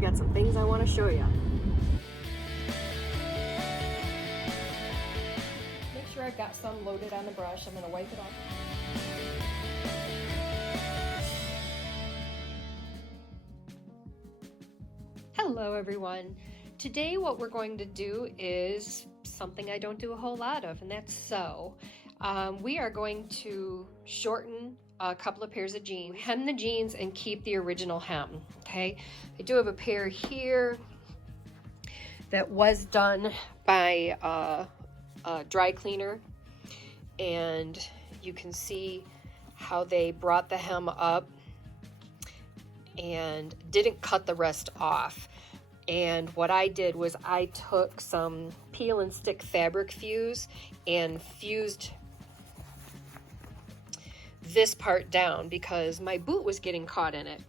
I got some things I want to show you. Make sure I've got some loaded on the brush. I'm going to wipe it off. Hello everyone. Today what we're going to do is something I don't do a whole lot of, and that's sew. We are going to shorten a couple of pairs of jeans, hem the jeans and keep the original hem, okay? I do have a pair here that was done by a dry cleaner, and you can see how they brought the hem up and didn't cut the rest off. And what I did was I took some peel and stick fabric fuse and fused this part down because my boot was getting caught in it.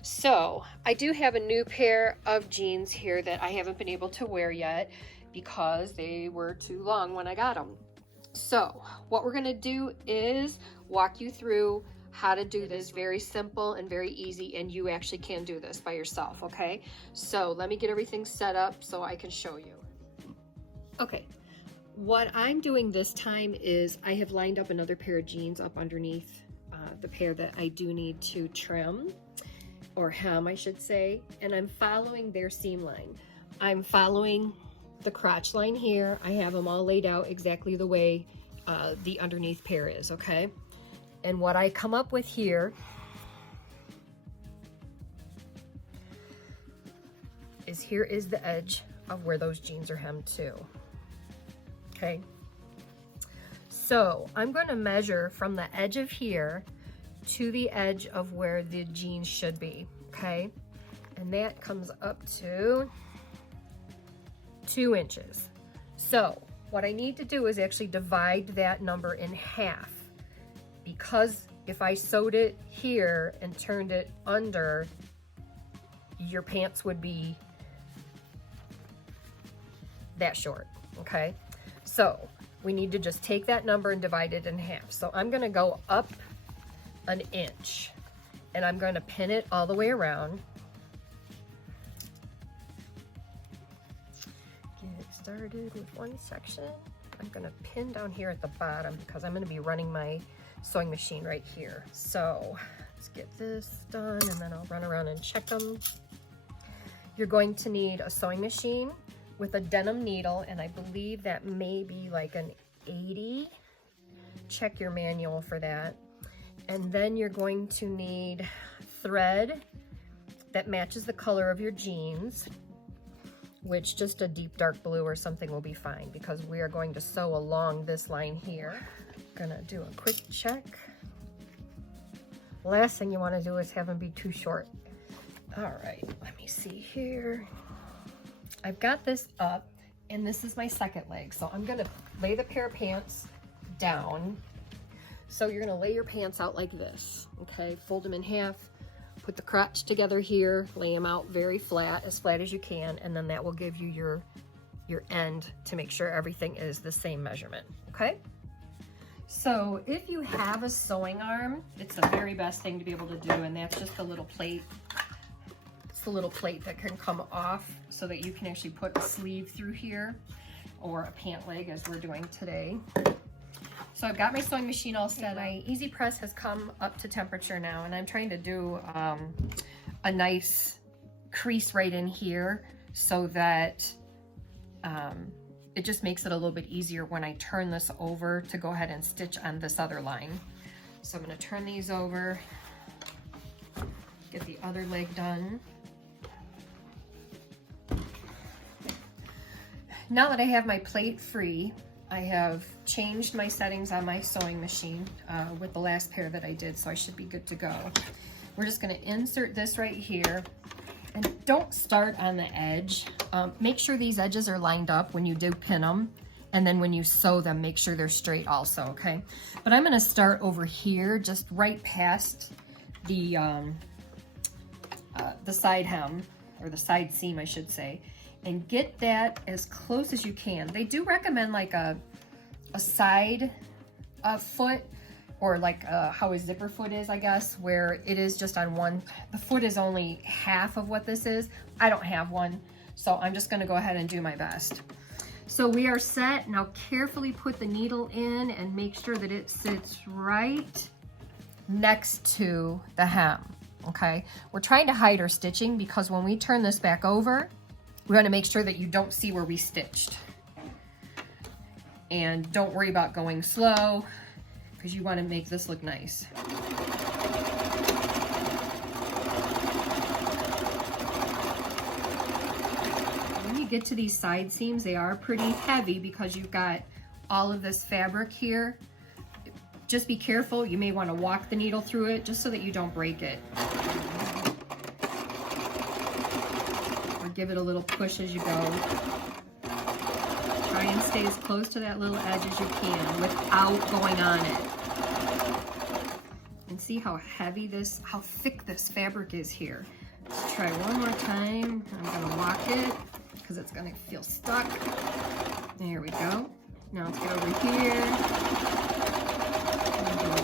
So I do have a new pair of jeans here that I haven't been able to wear yet because they were too long when I got them. So what we're gonna do is walk you through how to do this. Very simple and very easy, and you actually can do this by yourself, okay? So let me get everything set up so I can show you. Okay, what I'm doing this time is I have lined up another pair of jeans up underneath the pair that I do need to trim, or hem I should say, and I'm following their seam line. I'm following the crotch line here. I have them all laid out exactly the way the underneath pair is, okay? And what I come up with here is the edge of where those jeans are hemmed to, okay? So I'm going to measure from the edge of here to the edge of where the jeans should be, okay? And that comes up to 2 inches. So what I need to do is actually divide that number in half, because if I sewed it here and turned it under, your pants would be that short, okay? So we need to just take that number and divide it in half. So I'm gonna go up 1 inch and I'm gonna pin it all the way around. Get started with one section. I'm gonna pin down here at the bottom because I'm gonna be running my sewing machine right here. So let's get this done and then I'll run around and check them. You're going to need a sewing machine with a denim needle, and I believe that may be like an 80. Check your manual for that. And then you're going to need thread that matches the color of your jeans, which just a deep dark blue or something will be fine because we are going to sew along this line here. Gonna do a quick check. Last thing you want to do is have them be too short. All right, let me see here. I've got this up and this is my second leg. So I'm gonna lay the pair of pants down. So you're gonna lay your pants out like this, okay? Fold them in half, put the crotch together here, lay them out very flat, as flat as you can, and then that will give you your end to make sure everything is the same measurement, okay? So if you have a sewing arm, it's the very best thing to be able to do, and that's just a little plate. It's the little plate that can come off so that you can actually put a sleeve through here or a pant leg as we're doing today. So I've got my sewing machine all set. My Easy Press has come up to temperature now, and I'm trying to do a nice crease right in here so that it just makes it a little bit easier when I turn this over to go ahead and stitch on this other line. So I'm going to turn these over, get the other leg done. Now that I have my plate free, I have changed my settings on my sewing machine with the last pair that I did, so I should be good to go. We're just going to insert this right here, and don't start on the edge. Make sure these edges are lined up when you do pin them, and then when you sew them, make sure they're straight also, okay? But I'm going to start over here, just right past the side hem, or the side seam, I should say, and get that as close as you can. They do recommend like a side foot or like how a zipper foot is, I guess, where it is just on one, the foot is only half of what this is. I don't have one, so I'm just gonna go ahead and do my best. So we are set. Now carefully put the needle in and make sure that it sits right next to the hem, okay? We're trying to hide our stitching because when we turn this back over, we wanna make sure that you don't see where we stitched. And don't worry about going slow because you wanna make this look nice. When you get to these side seams, they are pretty heavy because you've got all of this fabric here. Just be careful. You may want to walk the needle through it just so that you don't break it. Or give it a little push as you go. Try and stay as close to that little edge as you can without going on it. And see how heavy this, how thick this fabric is here. Let's try one more time. I'm going to walk it because it's going to feel stuck. There we go. Now let's get over here.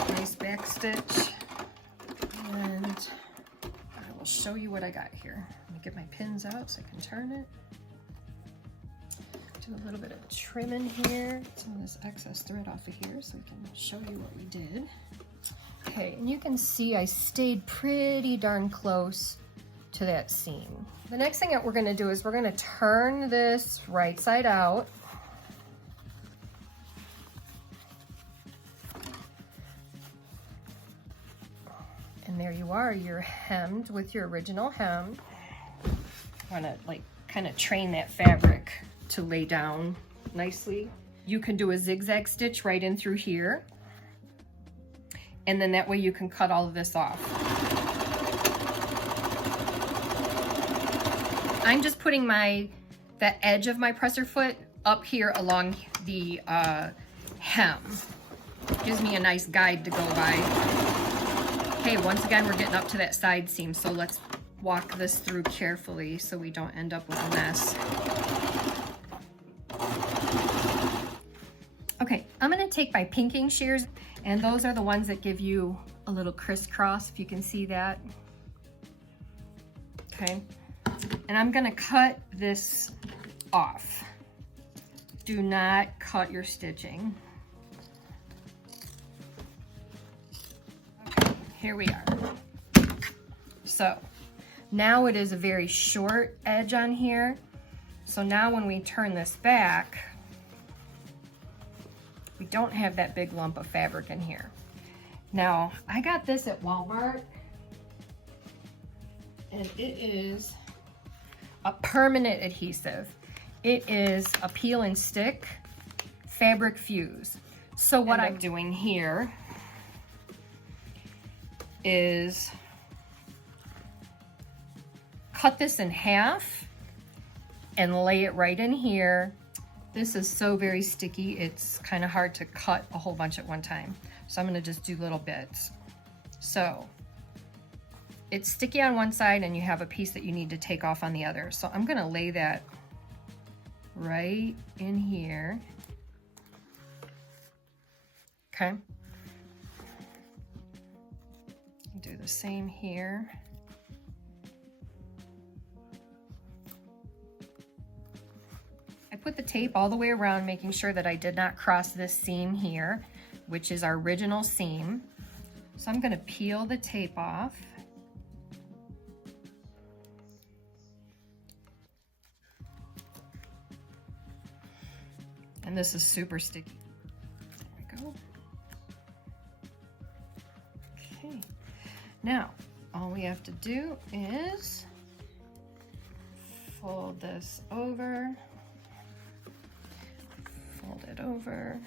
Nice back stitch, and I will show you what I got here. Let me get my pins out so I can turn it. Do a little bit of trim in here, some of this excess thread off of here so we can show you what we did. Okay, and you can see I stayed pretty darn close to that seam. The next thing that we're going to do is we're going to turn this right side out. And there you are, you're hemmed with your original hem. Want to like kind of train that fabric to lay down nicely. You can do a zigzag stitch right in through here. And then that way you can cut all of this off. I'm just putting the edge of my presser foot up here along the hem. Gives me a nice guide to go by. Okay, once again, we're getting up to that side seam, so let's walk this through carefully so we don't end up with a mess. Okay, I'm gonna take my pinking shears, and those are the ones that give you a little crisscross, if you can see that. Okay, and I'm gonna cut this off. Do not cut your stitching. Here we are. So now it is a very short edge on here. So now when we turn this back, we don't have that big lump of fabric in here. Now, I got this at Walmart, and it is a permanent adhesive. It is a peel and stick fabric fuse. So what I'm doing here is cut this in half and lay it right in here. This is so very sticky, it's kind of hard to cut a whole bunch at one time. So I'm gonna just do little bits. So it's sticky on one side and you have a piece that you need to take off on the other. So I'm gonna lay that right in here. Okay. Do the same here. I put the tape all the way around, making sure that I did not cross this seam here, which is our original seam. So I'm going to peel the tape off. And this is super sticky. There we go. Okay. Now, all we have to do is fold this over, fold it over,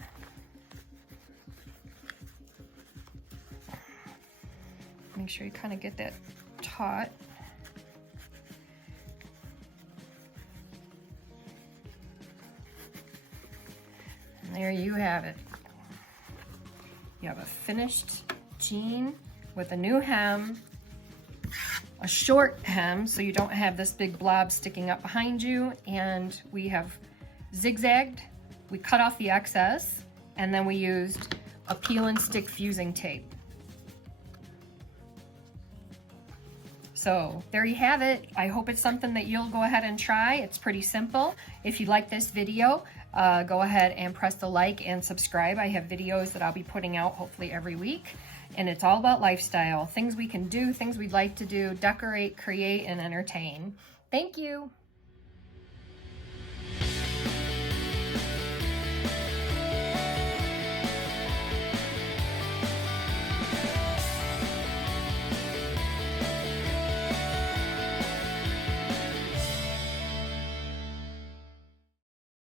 make sure you kind of get that taut. And there you have it. You have a finished jean with a new hem, a short hem so you don't have this big blob sticking up behind you, and we have zigzagged, we cut off the excess, and then we used a peel and stick fusing tape. So there you have it. I hope it's something that you'll go ahead and try. It's pretty simple. If you like this video, go ahead and press the like and subscribe. I have videos that I'll be putting out hopefully every week. And it's all about lifestyle, things we can do, things we'd like to do, decorate, create, and entertain. Thank you.